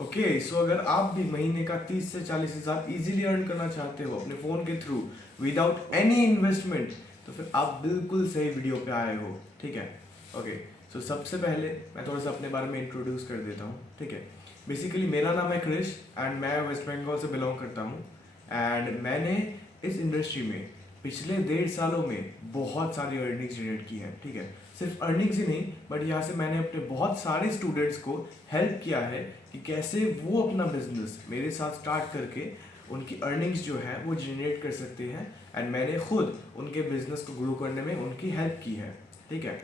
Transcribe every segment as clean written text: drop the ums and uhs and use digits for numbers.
Okay, सो अगर आप भी महीने का 30 से 40 हज़ार इजीली अर्न करना चाहते हो अपने फ़ोन के थ्रू विदाउट एनी इन्वेस्टमेंट, तो फिर आप बिल्कुल सही वीडियो पे आए हो। ठीक है। ओके, सो सबसे पहले मैं थोड़ा सा अपने बारे में इंट्रोड्यूस कर देता हूँ। ठीक है। बेसिकली मेरा नाम है क्रिश एंड मैं वेस्ट बंगाल से बिलोंग करता हूँ। एंड मैंने इस इंडस्ट्री में पिछले 1.5 सालों में बहुत सारी अर्निंग्स जनरेट की है। ठीक है। सिर्फ अर्निंग्स ही नहीं, बट यहाँ से मैंने अपने बहुत सारे स्टूडेंट्स को हेल्प किया है कि कैसे वो अपना बिजनेस मेरे साथ स्टार्ट करके उनकी अर्निंग्स जो है वो जनरेट कर सकते हैं। एंड मैंने खुद उनके बिजनेस को ग्रो करने में उनकी हेल्प की है। ठीक है।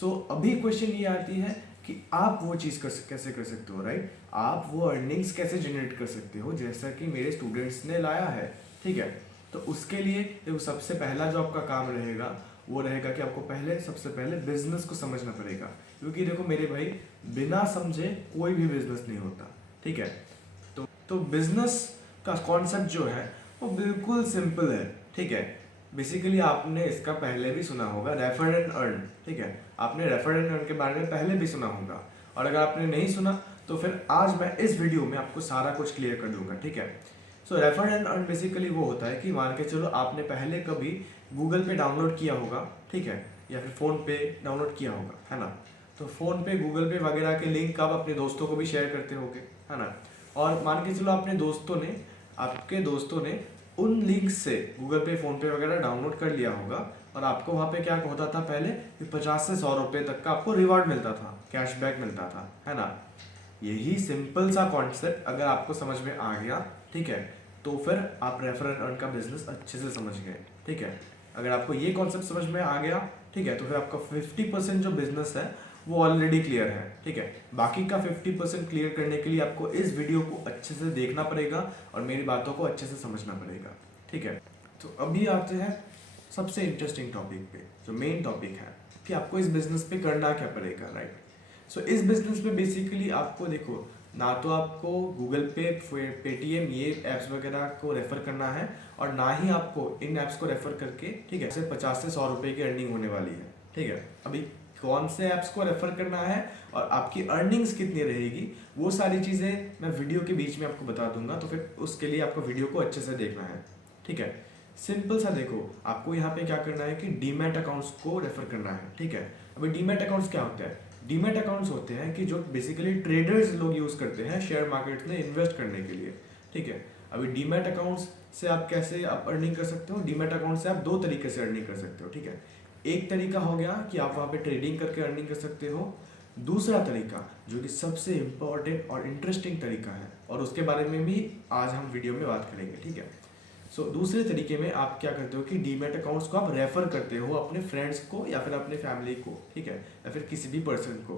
सो अभी क्वेश्चन ये आती है कि आप वो चीज़ कैसे कर सकते हो, राइट? आप वो अर्निंग्स कैसे जनरेट कर सकते हो जैसा कि मेरे स्टूडेंट्स ने लाया है। ठीक है। तो उसके लिए देखो, सबसे पहला जो आपका काम रहेगा वो रहेगा कि आपको सबसे पहले बिजनेस को समझना पड़ेगा। क्योंकि देखो मेरे भाई, बिना समझे कोई भी बिजनेस नहीं होता। ठीक है। तो बिजनेस का कॉन्सेप्ट जो है वो बिल्कुल सिंपल है। ठीक है। बेसिकली आपने इसका पहले भी सुना होगा, रेफर एंड अर्न। ठीक है। आपने रेफर एंड अर्न के बारे में पहले भी सुना होगा, और अगर आपने नहीं सुना तो फिर आज मैं इस वीडियो में आपको सारा कुछ क्लियर कर दूंगा। ठीक है। सो रेफर एंड अर्न बेसिकली वो होता है कि मान के चलो आपने पहले कभी गूगल पे डाउनलोड किया होगा। ठीक है। या फिर फ़ोन पे डाउनलोड किया होगा, है ना? तो फ़ोन पे, गूगल पे वगैरह के लिंक आप अपने दोस्तों को भी शेयर करते होगे, है ना? और मान के चलो आपके दोस्तों ने उन लिंक से गूगल पे, फ़ोन पे वगैरह डाउनलोड कर लिया होगा, और आपको वहाँ पे क्या होता था पहले कि 50 से 100 रुपये तक का आपको रिवॉर्ड मिलता था, कैशबैक मिलता था, है ना? यही सिंपल सा कॉन्सेप्ट अगर आपको समझ में आ गया, ठीक है, तो फिर आप रेफर एंड अर्न का बिजनेस अच्छे से समझ गए। ठीक है। अगर आपको ये कॉन्सेप्ट समझ में आ गया, ठीक है, तो फिर आपका 50% जो बिजनेस है वो ऑलरेडी क्लियर है। ठीक है। बाकी का 50% क्लियर करने के लिए आपको इस वीडियो को अच्छे से देखना पड़ेगा और मेरी बातों को अच्छे से समझना पड़ेगा। ठीक है। तो अभी आते हैं सबसे इंटरेस्टिंग टॉपिक पे, जो मेन टॉपिक है कि आपको इस बिजनेस पे करना क्या पड़ेगा, राइट? सो इस बिजनेस में बेसिकली आपको देखो, ना तो आपको गूगल पे, पेटीएम, ये ऐप्स वगैरह को रेफर करना है, और ना ही आपको इन ऐप्स को रेफर करके, ठीक है, सिर्फ 50 से 100 रुपए की अर्निंग होने वाली है। ठीक है। अभी कौन से ऐप्स को रेफर करना है और आपकी अर्निंग्स कितनी रहेगी, वो सारी चीज़ें मैं वीडियो के बीच में आपको बता दूंगा, तो फिर उसके लिए आपको वीडियो को अच्छे से देखना है। ठीक है। सिंपल सा देखो, आपको यहाँ पे क्या करना है कि डीमैट अकाउंट्स को रेफर करना है। ठीक है। अभी डीमैट अकाउंट्स क्या होता है? डीमैट अकाउंट्स होते हैं कि जो बेसिकली ट्रेडर्स लोग यूज़ करते हैं शेयर मार्केट में इन्वेस्ट करने के लिए। ठीक है। अभी डीमैट अकाउंट्स से आप कैसे अर्निंग कर सकते हो? डीमैट अकाउंट से आप दो तरीके से अर्निंग कर सकते हो। ठीक है। एक तरीका हो गया कि आप वहाँ पे ट्रेडिंग करके अर्निंग कर सकते हो। दूसरा तरीका, जो कि सबसे इम्पोर्टेंट और इंटरेस्टिंग तरीका है, और उसके बारे में भी आज हम वीडियो में बात करेंगे। ठीक है। सो दूसरे तरीके में आप क्या करते हो कि डीमैट अकाउंट्स को आप रेफर करते हो अपने फ्रेंड्स को या फिर अपने फैमिली को। ठीक है। या फिर किसी भी पर्सन को।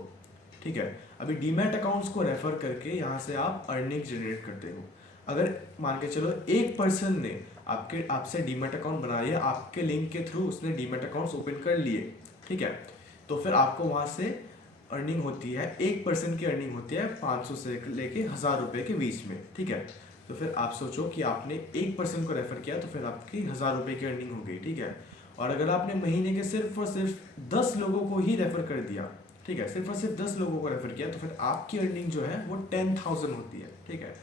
ठीक है। अभी डीमैट अकाउंट्स को रेफर करके यहाँ से आप अर्निंग जनरेट करते हो। अगर मान के चलो एक पर्सन ने आपसे डीमैट अकाउंट बना लिया, आपके लिंक के थ्रू उसने डीमैट अकाउंट्स ओपन कर लिए, ठीक है, तो फिर आपको वहाँ से अर्निंग होती है, एक पर्सन की अर्निंग होती है 500 से लेके 1000 रुपये के बीच में। ठीक है। तो फिर आप सोचो कि आपने एक पर्सन को रेफर किया तो फिर आपकी 1000 रुपये की अर्निंग हो गई। ठीक है। और अगर आपने महीने के सिर्फ और सिर्फ 10 लोगों को ही रेफर कर दिया, ठीक है, सिर्फ और सिर्फ 10 लोगों को रेफर किया, तो फिर आपकी अर्निंग जो है वो 10,000 होती है। ठीक है।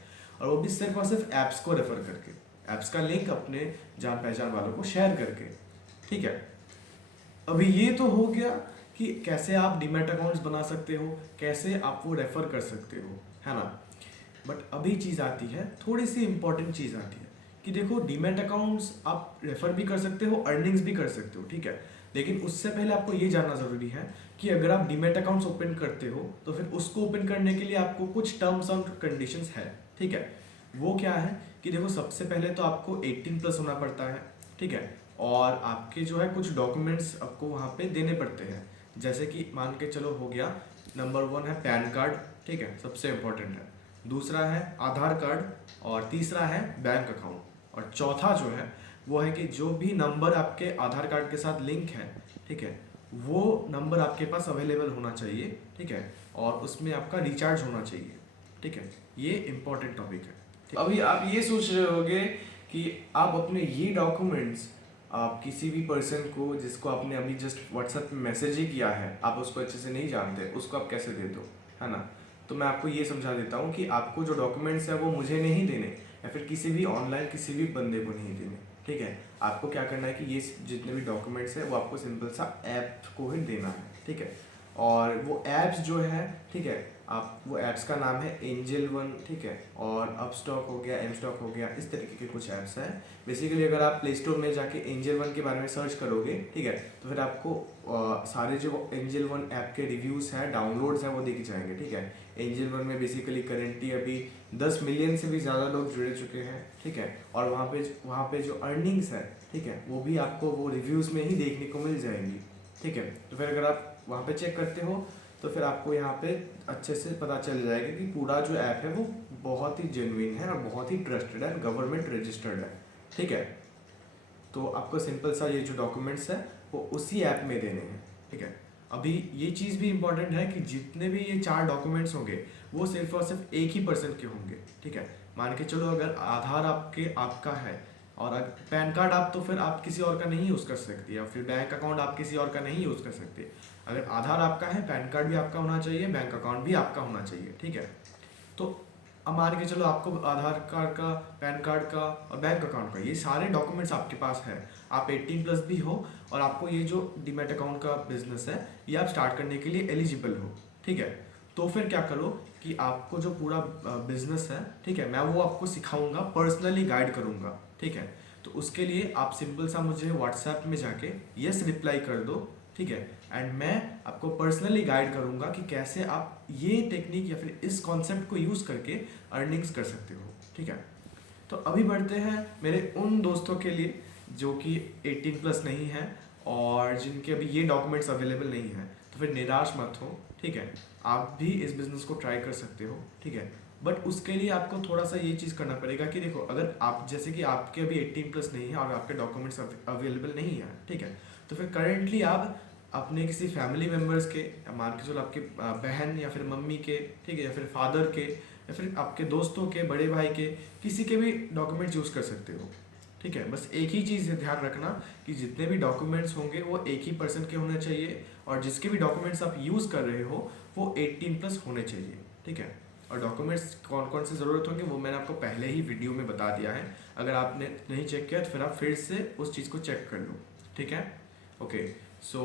और वो भी सिर्फ और सिर्फ ऐप्स को रेफर करके, ऐप्स का लिंक अपने जान पहचान वालों को शेयर करके। ठीक है। अभी ये तो हो गया कि कैसे आप डीमैट अकाउंट्स बना सकते हो, कैसे आप वो रेफर कर सकते हो, है ना? बट अभी चीज़ आती है, थोड़ी सी इंपॉर्टेंट चीज़ आती है कि देखो, डीमैट अकाउंट्स आप रेफर भी कर सकते हो, अर्निंग्स भी कर सकते हो। ठीक है। लेकिन उससे पहले आपको ये जानना ज़रूरी है कि अगर आप डीमैट अकाउंट्स ओपन करते हो तो फिर उसको ओपन करने के लिए आपको कुछ टर्म्स एंड कंडीशंस है। ठीक है। वो क्या है कि देखो, सबसे पहले तो आपको 18+ होना पड़ता है। ठीक है। और आपके जो है कुछ डॉक्यूमेंट्स आपको वहाँ पे देने पड़ते हैं, जैसे कि मान के चलो हो गया, नंबर 1 है पैन कार्ड। ठीक है, सबसे इम्पोर्टेंट है। दूसरा है आधार कार्ड, और तीसरा है बैंक अकाउंट, और चौथा जो है वो है कि जो भी नंबर आपके आधार कार्ड के साथ लिंक है, ठीक है, वो नंबर आपके पास अवेलेबल होना चाहिए। ठीक है। और उसमें आपका रिचार्ज होना चाहिए। ठीक है। ये इंपॉर्टेंट टॉपिक है। अभी आप ये सोच रहे होगे कि आप अपने ये डॉक्यूमेंट्स आप किसी भी पर्सन को जिसको आपने अभी जस्ट व्हाट्सएप पे मैसेज ही किया है, आप उसको अच्छे से नहीं जानते, उसको आप कैसे दे दो, है ना? तो मैं आपको ये समझा देता हूँ कि आपको जो डॉक्यूमेंट्स है वो मुझे नहीं देने, या फिर किसी भी ऑनलाइन किसी भी बंदे को नहीं देने, ठीक है। आपको क्या करना है कि ये जितने भी डॉक्यूमेंट्स है वो आपको सिंपल सा ऐप को ही देना है, ठीक है। और वो ऐप्स जो है, ठीक है, आप वो ऐप्स का नाम है एंजल वन, ठीक है, और अपस्टॉक हो गया, एम स्टॉक हो गया, इस तरीके के कुछ ऐप्स हैं। बेसिकली अगर आप प्ले स्टोर में जाके एंजल वन के बारे में सर्च करोगे, ठीक है, तो फिर आपको सारे जो एंजल वन ऐप के रिव्यूज़ हैं, डाउनलोड्स हैं, वो दिख जाएंगे, ठीक है। एंजल वन में बेसिकली करेंटली अभी 10 मिलियन से भी ज़्यादा लोग जुड़े चुके हैं, ठीक है। और वहाँ पे जो अर्निंग्स है, ठीक है, वो भी आपको वो रिव्यूज़ में ही देखने को मिल जाएंगी, ठीक है। तो फिर अगर आप वहाँ पे चेक करते हो तो फिर आपको यहाँ पे अच्छे से पता चल जाएगा कि पूरा जो ऐप है वो बहुत ही जेन्युइन है और बहुत ही ट्रस्टेड है, गवर्नमेंट रजिस्टर्ड है, ठीक है। तो आपको सिंपल सा ये जो डॉक्यूमेंट्स है वो उसी ऐप में देने हैं, ठीक है। अभी ये चीज़ भी इम्पॉर्टेंट है कि जितने भी ये 4 डॉक्यूमेंट्स होंगे वो सिर्फ और सिर्फ एक ही पर्सन के होंगे, ठीक है। मान के चलो अगर आधार आपका है और पैन कार्ड आप, तो फिर आप किसी और का नहीं यूज़ कर सकते, या फिर बैंक अकाउंट आप किसी और का नहीं यूज़ कर सकते। अगर आधार आपका है, पैन कार्ड भी आपका होना चाहिए, बैंक अकाउंट भी आपका होना चाहिए, ठीक है। तो अब मान के चलो आपको आधार कार्ड का, पैन कार्ड का और बैंक अकाउंट का, ये सारे डॉक्यूमेंट्स आपके पास है, आप 18+ भी हो और आपको ये जो डीमैट अकाउंट का बिजनेस है ये आप स्टार्ट करने के लिए एलिजिबल हो, ठीक है। तो फिर क्या करो कि आपको जो पूरा बिजनेस है, ठीक है, मैं वो आपको सिखाऊंगा, पर्सनली गाइड करूंगा, ठीक है। तो उसके लिए आप सिंपल सा मुझे व्हाट्सएप में जाके यस रिप्लाई कर दो, ठीक है। एंड मैं आपको पर्सनली गाइड करूंगा कि कैसे आप ये टेक्निक या फिर इस कॉन्सेप्ट को यूज़ करके अर्निंग्स कर सकते हो, ठीक है। तो अभी बढ़ते हैं मेरे उन दोस्तों के लिए जो कि 18+ नहीं है और जिनके अभी ये डॉक्यूमेंट्स अवेलेबल नहीं है। तो फिर निराश मत हो, ठीक है, आप भी इस बिज़नेस को ट्राई कर सकते हो, ठीक है। बट उसके लिए आपको थोड़ा सा ये चीज़ करना पड़ेगा कि देखो, अगर आप जैसे कि आपके अभी 18+ नहीं है और आपके डॉक्यूमेंट्स अवेलेबल नहीं है, ठीक है, तो फिर करेंटली आप अपने किसी फैमिली मेम्बर्स के, मान के चलो आपके बहन या फिर मम्मी के, ठीक है, या फिर फादर के, या फिर आपके दोस्तों के, बड़े भाई के, किसी के भी डॉक्यूमेंट्स यूज़ कर सकते हो, ठीक है। बस एक ही चीज़ ध्यान रखना कि जितने भी डॉक्यूमेंट्स होंगे वो एक ही पर्सन के होने चाहिए, और जिसके भी डॉक्यूमेंट्स आप यूज़ कर रहे हो वो 18+ होने चाहिए, ठीक है। और डॉक्यूमेंट्स कौन कौन से ज़रूरत होंगे वो मैंने आपको पहले ही वीडियो में बता दिया है, अगर आपने नहीं चेक किया तो फिर आप फिर से उस चीज़ को चेक कर लो, ठीक है। ओके, सो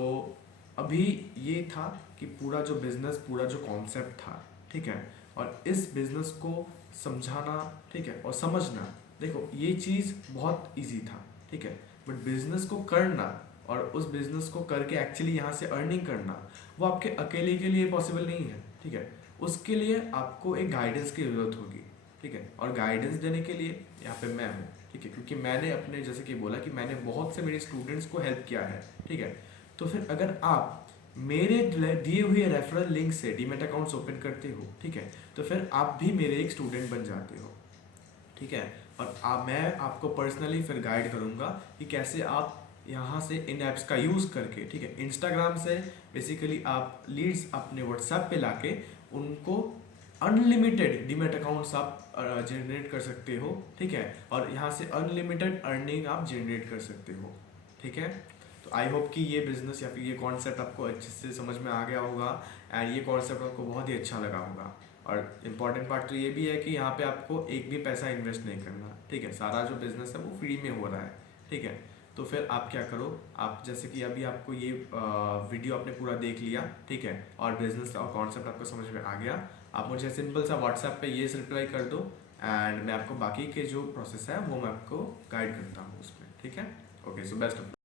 अभी ये था कि पूरा जो बिज़नेस, पूरा जो कॉन्सेप्ट था, ठीक है, और इस बिज़नेस को समझाना, ठीक है, और समझना, देखो ये चीज़ बहुत इजी था, ठीक है। बट बिज़नेस को करना और उस बिज़नेस को करके एक्चुअली यहाँ से अर्निंग करना वो आपके अकेले के लिए पॉसिबल नहीं है, ठीक है। उसके लिए आपको एक गाइडेंस की ज़रूरत होगी, ठीक है। और गाइडेंस देने के लिए यहाँ पे मैं हूँ, ठीक है, क्योंकि मैंने अपने, जैसे कि बोला कि मैंने बहुत से मेरे स्टूडेंट्स को हेल्प किया है, ठीक है। तो फिर अगर आप मेरे दिए हुए रेफरल लिंक से डीमैट अकाउंट्स ओपन करते हो, ठीक है, तो फिर आप भी मेरे एक स्टूडेंट बन जाते हो, ठीक है। और मैं आपको पर्सनली फिर गाइड करूँगा कि कैसे आप यहाँ से इन ऐप्स का यूज़ करके, ठीक है, इंस्टाग्राम से बेसिकली आप लीड्स अपने व्हाट्सएप पे लाके उनको अनलिमिटेड डीमैट अकाउंट्स आप जनरेट कर सकते हो, ठीक है। और यहाँ से अनलिमिटेड अर्निंग आप जनरेट कर सकते हो, ठीक है। तो आई होप कि ये बिज़नेस या फिर ये कॉन्सेप्ट आपको अच्छे से समझ में आ गया होगा, एंड ये कॉन्सेप्ट आपको बहुत ही अच्छा लगा होगा। और इम्पॉर्टेंट पार्ट तो ये भी है कि यहाँ पे आपको एक भी पैसा इन्वेस्ट नहीं करना, ठीक है। सारा जो बिज़नेस है वो फ्री में हो रहा है, ठीक है। तो फिर आप क्या करो, आप जैसे कि अभी आपको ये वीडियो आपने पूरा देख लिया, ठीक है, और बिज़नेस और कॉन्सेप्ट आपको समझ में आ गया, आप मुझे सिंपल सा व्हाट्सएप पे ये रिप्लाई कर दो, एंड मैं आपको बाकी के जो प्रोसेस है वो मैं आपको गाइड करता हूँ उसमें, ठीक है। Okay, so best of